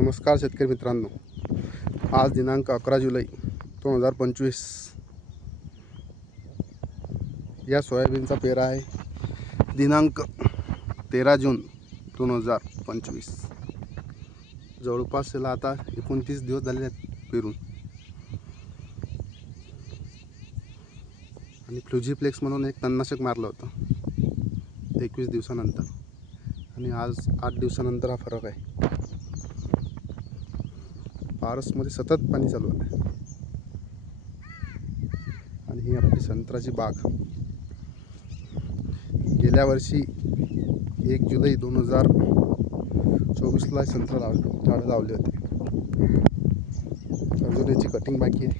नमस्कार शेतकरी मित्रांनो, आज दिनांक 11 जुलै 2025 या सोयाबीनचा पेरा आहे. दिनांक 13 जून 2025 जवळपास याला आता 29 दिवस झाले आहेत पेरून. आणि फ्लुजीफ्लेक्स म्हणून एक तणनाशक मारलं होतं 21 दिवसानंतर, आणि आज 8 दिवसानंतर हा फरक आहे. पारसमध्ये सतत पाणी चालू आहे. आणि ही आपली संत्र्याची बाग. गेल्या वर्षी 1 जुलै 2024ला झाडं लावले होते. अजून याची कटिंग बाकी आहे.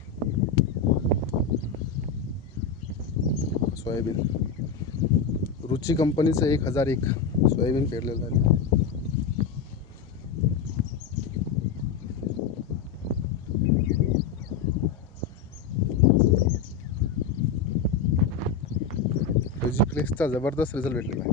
सोयाबीन रुची कंपनीचं 1001 सोयाबीन पेरलेलं आहे. फ्लुजीफ्लेक्सचा जबरदस्त रिझल्ट भेटलेला आहे.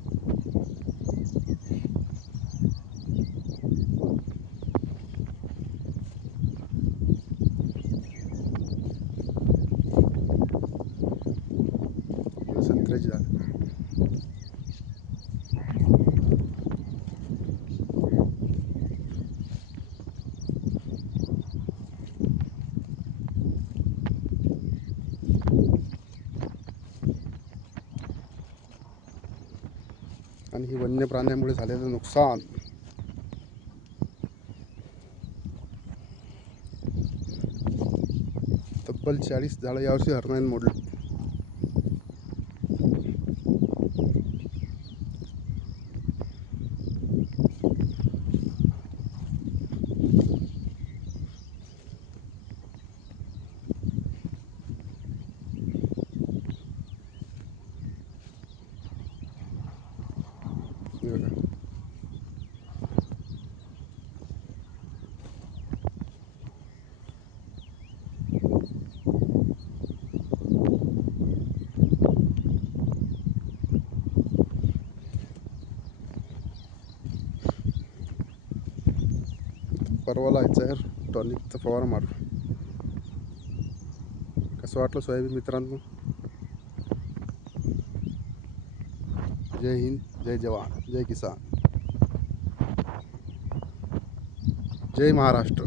संत्र्याची झाड आणि ही वन्य प्राण्यामुळे झालेलं नुकसान. तब्बल 40 झाडं यावर्षी हरणाने मोडली. परवाला याच्यावर टॉनिकचा फवारा मारू. कसं वाटलं सोयाबीन मित्रांनो? जय हिंद, जय जवान, जय किसान, जय महाराष्ट्र.